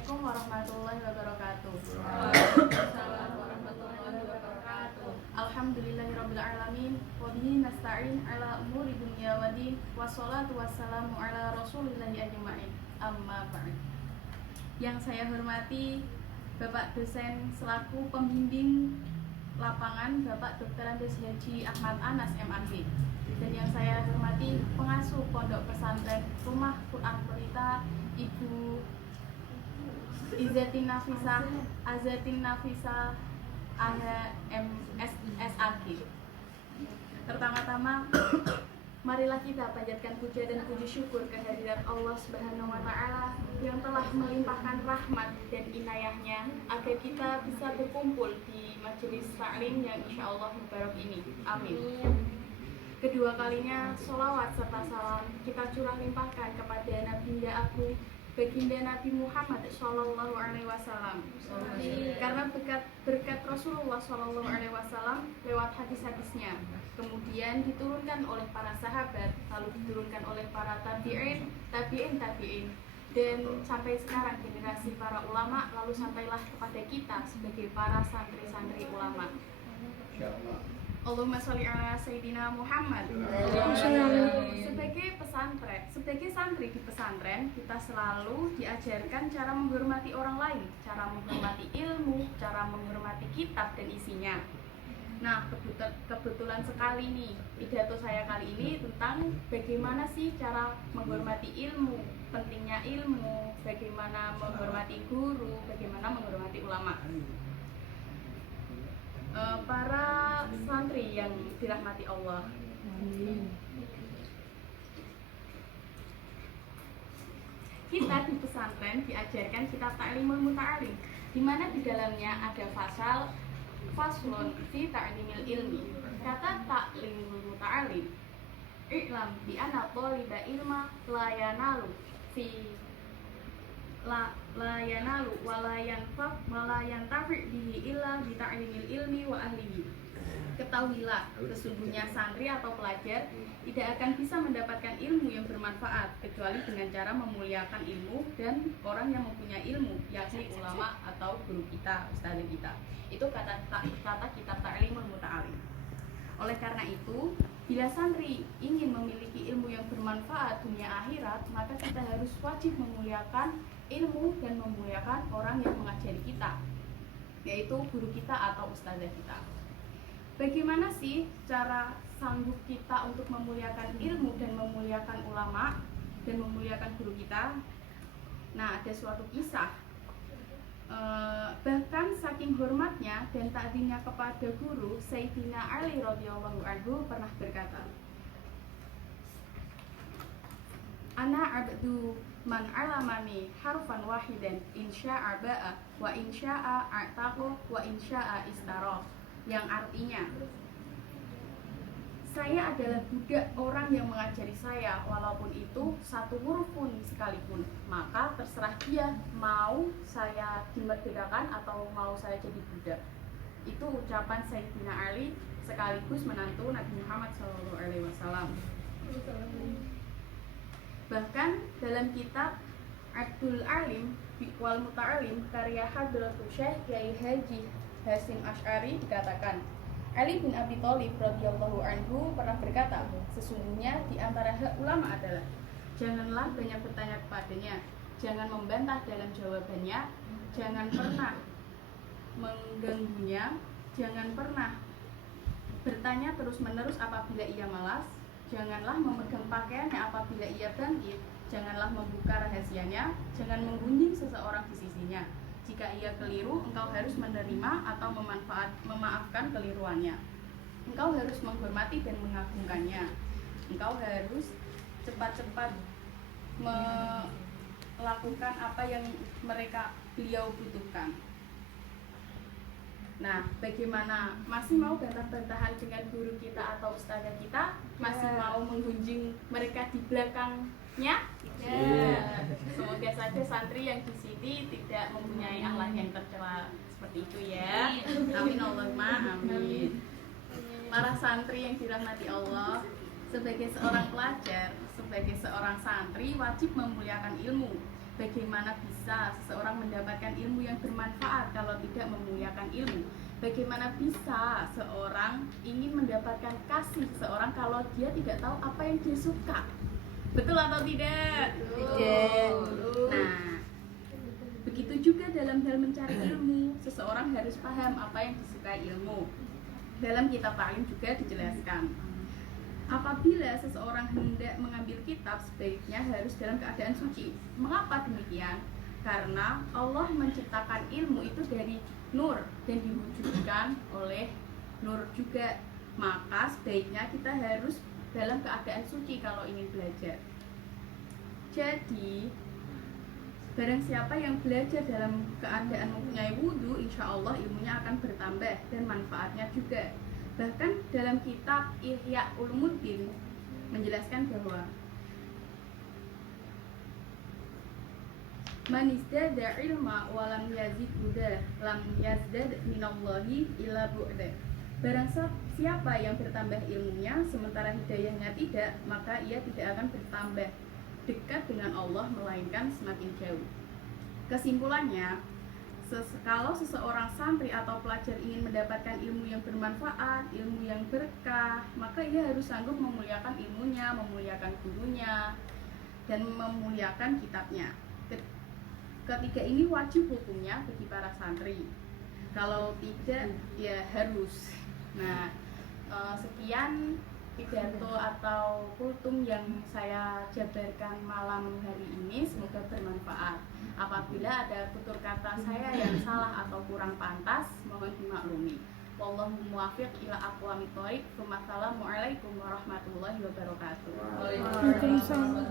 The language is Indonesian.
Assalamualaikum warahmatullahi wabarakatuh. Waalaikumsalam warahmatullahi wabarakatuh. Alhamdulillahirabbil alamin wa bihi nasta'in ala umuri dunya waddin wassalatu wassalamu ala rasulillahi ajma'in. Amma ba'd. Yang saya hormati Bapak dosen selaku pembimbing lapangan Bapak Dr. Andes Haji Ahmad Anas MAG, dan yang saya hormati pengasuh Pondok Pesantren Rumah Quran Pelita Ibu Izatin Nafisah AHMSAG. Pertama-tama marilah kita panjatkan puja dan puji syukur kehadirat Allah Subhanahu wa taala yang telah melimpahkan rahmat dan inayahnya agar kita bisa berkumpul di majelis taklim yang insyaallah mubarak ini. Amin. Kedua kalinya sholawat serta salam kita curah limpahkan kepada Nabi Agung Baginda Nabi Muhammad Shallallahu Alaihi Wasallam, karena berkat Rasulullah Shallallahu Alaihi Wasallam lewat hadis-hadisnya, kemudian diturunkan oleh para sahabat, lalu diturunkan oleh para tabi'in, dan sampai sekarang generasi para ulama, lalu sampailah kepada kita sebagai para santri-santri ulama. Allahumma sholli ala Sayyidina Muhammad. Sebagai santri di pesantren, kita selalu diajarkan cara menghormati orang lain, cara menghormati ilmu, cara menghormati kitab dan isinya. Nah, kebetulan sekali nih pidato saya kali ini tentang bagaimana sih cara menghormati ilmu, pentingnya ilmu, bagaimana menghormati guru, bagaimana menghormati ulama. Para santri yang dirahmati Allah, kita di pesantren diajarkan kitab Ta'limul Muta'alim, di mana di dalamnya ada faslun fi ta'limil ilmi. Kata Ta'limul Muta'alim, i'lam bi anna thaliba ilma la yanalu wa la yantafi bihi illa bi ta'limil ilmi wa ahlihi. Ketahuilah, sesungguhnya santri atau pelajar tidak akan bisa mendapatkan ilmu yang bermanfaat kecuali dengan cara memuliakan ilmu dan orang yang mempunyai ilmu, yakni ulama atau guru kita, ustadz kita. Itu kata kitab Ta'limul Muta'alim. Oleh karena itu, bila santri ingin memiliki ilmu yang bermanfaat dunia akhirat, maka kita harus wajib memuliakan ilmu dan memuliakan orang yang mengajari kita, yaitu guru kita atau ustazah kita. Bagaimana sih cara sanggup kita untuk memuliakan ilmu dan memuliakan ulama dan memuliakan guru kita? Nah, ada suatu kisah. Bahkan saking hormatnya dan takzimnya kepada guru, Sayyidina Ali radhiyallahu anhu pernah berkata, "Ana abdu man alamani harfan wahidan insya'a ba'a wa insya'a a'taqu wa insya'a istara." Yang artinya, saya adalah budak orang yang mengajari saya, walaupun itu satu huruf pun sekalipun, maka terserah dia mau saya dimerdekakan atau mau saya jadi budak. Itu ucapan Sayyidina Ali sekaligus menantu Nabi Muhammad SAW. Bahkan dalam kitab Abdul Alim wal Muta'alim karya Hadratul Syekh Kiai Haji Hasyim Asy'ari dikatakan, Ali bin Abi Thalib radhiyallahu anhu pernah berkata, sesungguhnya di antara hak ulama adalah janganlah banyak bertanya kepadanya, jangan membantah dalam jawabannya, jangan pernah mengganggunya, jangan pernah bertanya terus-menerus apabila ia malas, janganlah memegang pakaiannya apabila ia bangkit, janganlah membuka rahasianya, jangan menggunjing seseorang di sisinya. Jika ia keliru, engkau harus menerima atau memaafkan keliruannya. Engkau harus menghormati dan mengagungkannya. Engkau harus cepat-cepat melakukan apa yang beliau butuhkan. Nah, bagaimana? Masih mau bantah-bantahan dengan guru kita atau ustazah kita? Masih mau menggunjing mereka di belakangnya? Semoga saja santri yang di sini tidak mempunyai akhlak yang tercela seperti itu ya. Amin Allahumma amin. Para santri yang dirahmati Allah, sebagai seorang pelajar, sebagai seorang santri wajib memuliakan ilmu. Bagaimana bisa seseorang mendapatkan ilmu yang bermanfaat kalau tidak memuliakan ilmu? Bagaimana bisa seorang ingin mendapatkan kasih seseorang kalau dia tidak tahu apa yang dia suka? Betul atau tidak? Betul. Nah, begitu juga dalam hal mencari ilmu, seseorang harus paham apa yang disukai ilmu. Dalam kitab ta'lim juga dijelaskan, apabila seseorang hendak mengambil kitab, sebaiknya harus dalam keadaan suci. Mengapa demikian? Karena Allah menciptakan ilmu itu dari nur dan diwujudkan oleh nur juga. Maka sebaiknya kita harus dalam keadaan suci kalau ingin belajar. Jadi, barang siapa yang belajar dalam keadaan mempunyai wudhu, insya Allah ilmunya akan bertambah dan manfaatnya juga. Bahkan dalam kitab Ihya Ulumuddin menjelaskan bahwa man izdada ilma wa lam yazid huda lam yazdad minallahi illa bu'da. Barang siapa yang bertambah ilmunya sementara hidayahnya tidak, maka ia tidak akan bertambah dekat dengan Allah melainkan semakin jauh. Kesimpulannya, kalau seseorang santri atau pelajar ingin mendapatkan ilmu yang bermanfaat, ilmu yang berkah, maka ia harus sanggup memuliakan ilmunya, memuliakan gurunya, dan memuliakan kitabnya. Ketiga ini wajib hukumnya bagi para santri. Kalau tidak, ya harus. Nah, sekian pidato atau kultum yang saya jabarkan malam hari ini, semoga bermanfaat. Apabila ada tutur kata saya yang salah atau kurang pantas, mohon dimaklumi. Wallahu muwaffiq ila aqwamit thoriq. Wassalamualaikum warahmatullahi wabarakatuh. Waalaikumsalam.